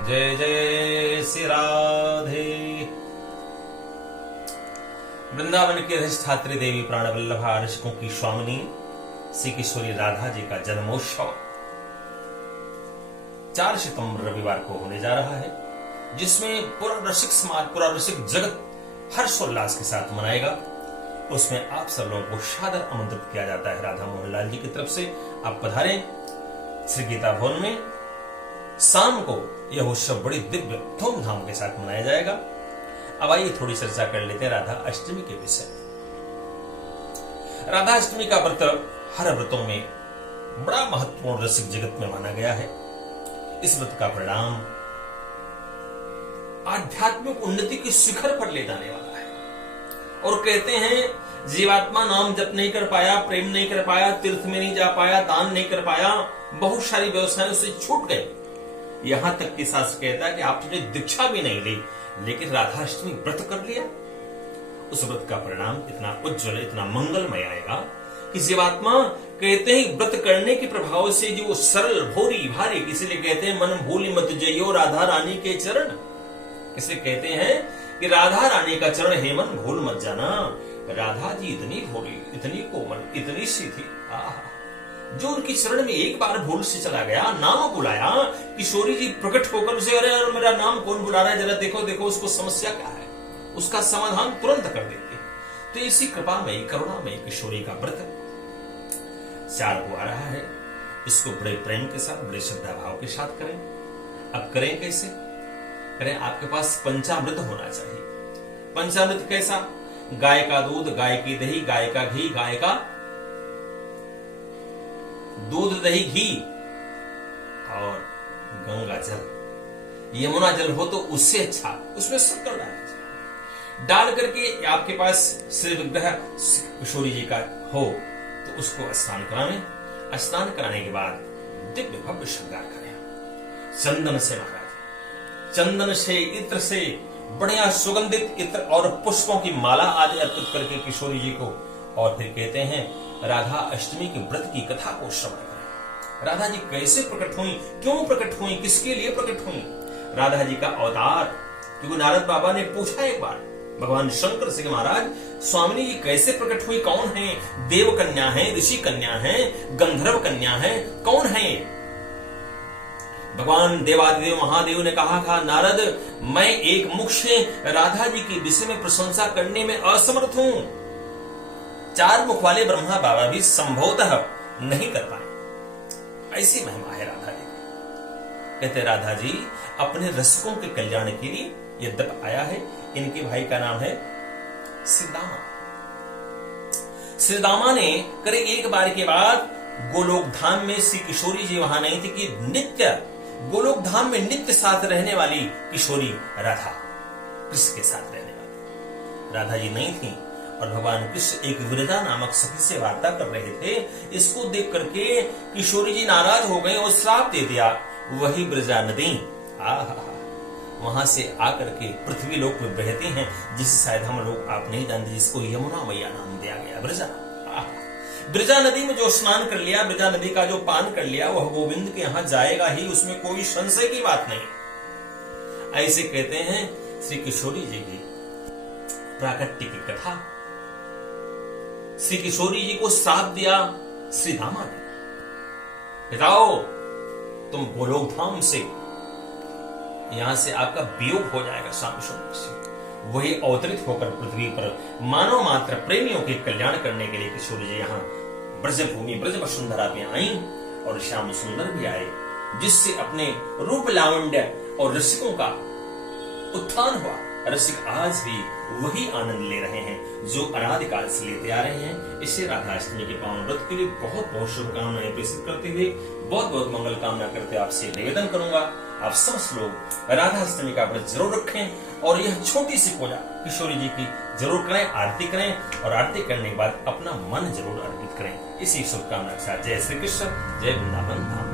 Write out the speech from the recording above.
जय जय श्री राधे। वृंदावन के अधिष्ठात्री देवी प्राणवल्लभा ऋषिकों की स्वामिनी श्री किशोरी राधा जी का जन्मोत्सव 4 सितंबर रविवार को होने जा रहा है, जिसमें पूरा रसिक समाज, पूरा रसिक जगत हर्षोल्लास के साथ मनाएगा। उसमें आप सब लोगों को सादर आमंत्रित किया जाता है राधा मोहन लाल जी की तरफ से। आप पधारें श्री गीता भवन में। शाम को यह उत्सव बड़ी दिव्य धूमधाम के साथ मनाया जाएगा। अब आइए थोड़ी चर्चा कर लेते हैं राधा अष्टमी के विषय में। राधा अष्टमी का व्रत हर व्रतों में बड़ा महत्वपूर्ण रसिक जगत में माना गया है। इस व्रत का परिणाम आध्यात्मिक उन्नति के शिखर पर ले जाने वाला है। और कहते हैं जीवात्मा नाम जप नहीं कर पाया, प्रेम नहीं कर पाया, तीर्थ में नहीं जा पाया, दान नहीं कर पाया, बहुत सारी व्यवसायों से छूट गए। यहां तक कि शास्त्र कहता है कि आपने दीक्षा भी नहीं ली, लेकिन राधाष्टमी व्रत कर लिया। उस व्रत का परिणाम इतना उज्जवल, इतना मंगलमय आएगा कि जीवात्मा कहते हैं व्रत करने के प्रभाव से जो सरल भोरी भारी, इसीलिए कहते हैं मन भूली मत जइयो राधा रानी के चरण। इसे कहते हैं कि राधा रानी का चरण हे मन भूल मत जाना। राधा जी इतनी भोली, इतनी कोमल, इतनी सीधी, जो उनकी चरण में एक बार भूल से चला गया, नाम बुलाया, किशोरी जी प्रकट होकर उसे अरे मेरा नाम कौन बुला रहा है, जरा देखो देखो उसको समस्या क्या है, उसका समाधान तुरंत कर देते हैं। तो इसी कृपामयी करुणामयी किशोरी का व्रत 4 को आ रहा है। इसको बड़े प्रेम के साथ, बड़े श्रद्धा भाव के साथ करें। अब करें कैसे करें? आपके पास पंचामृत होना चाहिए। पंचामृत कैसा? गाय का दूध, गाय की दही, गाय का घी, गाय का दूध दही घी और गंगा जल। यमुना जल हो तो उससे अच्छा, उसमें शक्कर डालना चाहिए। डाल करके आपके पास श्री विग्रह किशोरी जी का हो तो उसको स्नान कराएं। स्नान कराने के बाद दिव्य भव्य श्रृंगार करें। चंदन से महाराज, चंदन से, इत्र से, बढ़िया सुगंधित इत्र और पुष्पों की माला आदि अर्पित करके किशोरी जी को, और फिर कहते हैं राधा अष्टमी के व्रत की कथा को श्रवण करें। राधा जी कैसे प्रकट हुई, क्यों प्रकट हुई, किसके लिए प्रकट हुई? राधा जी का अवतार, क्योंकि नारद बाबा ने पूछा एक बार भगवान शंकर से कि महाराज स्वामिनी जी कैसे प्रकट हुई, कौन है? देव कन्या है, ऋषि कन्या है, गंधर्व कन्या है, कौन है? भगवान देवादिदेव महादेव ने कहा था नारद, मैं एक मुख से राधा जी के विषय में प्रशंसा करने में असमर्थ हूं। 4 मुख वाले ब्रह्मा बाबा भी संभवतः नहीं कर पाए। ऐसी महिमा है राधा जी। कहते राधा जी अपने रसिकों के कल्याण के लिए यद्यप आया है। इनके भाई का नाम है श्रीदामा। श्रीदामा ने करे एक बार के बाद गोलोक धाम में श्री किशोरी जी वहां नहीं थी कि नित्य गोलोक धाम में नित्य साथ रहने वाली किशोरी राधा, कृष्ण के साथ रहने वाली राधा जी नहीं थी। और भगवान कृष्ण एक विरजा नामक सखी से वार्ता कर रहे थे। इसको देख करके किशोरी जी नाराज हो गए और श्राप दे दिया। वही ब्रजा नदी वहां से आकर के पृथ्वी लोक में बहती हैं, जिसे शायद हम लोग आप नहीं जानते, जिसको यमुना मैया नाम दिया गया। ब्रजा ब्रजा नदी में जो स्नान कर लिया, ब्रजा नदी का जो पान कर लिया, वह गोविंद के यहां जाएगा ही, उसमें कोई संशय की बात नहीं। ऐसे कहते हैं श्री किशोरी जी की प्राकट्य की कथा। श्री किशोरी जी को श्राप दिया श्री दामा ने, पिताओ तुम गोलोक धाम से, यहां से आपका वियोग हो जाएगा श्याम सुंदर से। वही अवतरित होकर पृथ्वी पर मानव मात्र प्रेमियों के कल्याण करने के लिए किशोरी जी यहाँ ब्रजभूमि ब्रज वसुंधरा में आई और श्याम सुंदर भी आए, जिससे अपने रूप लावण्य और रसिकों का उत्थान हुआ। रसिक आज भी वही आनंद ले रहे हैं जो अनादिकाल से लेते आ रहे हैं। इससे राधाष्टमी के पावन व्रत के लिए बहुत बहुत शुभकामनाएं प्रेषित करते हुए बहुत बहुत मंगल कामना करते आपसे निवेदन करूंगा, आप समस्त लोग राधाष्टमी का व्रत जरूर रखें और यह छोटी सी पूजा किशोरी जी की जरूर करें, आरती करें और आरती करने के बाद अपना मन जरूर अर्पित करें। इसी शुभकामना के साथ जय श्री कृष्ण, जय वृंदावन धाम।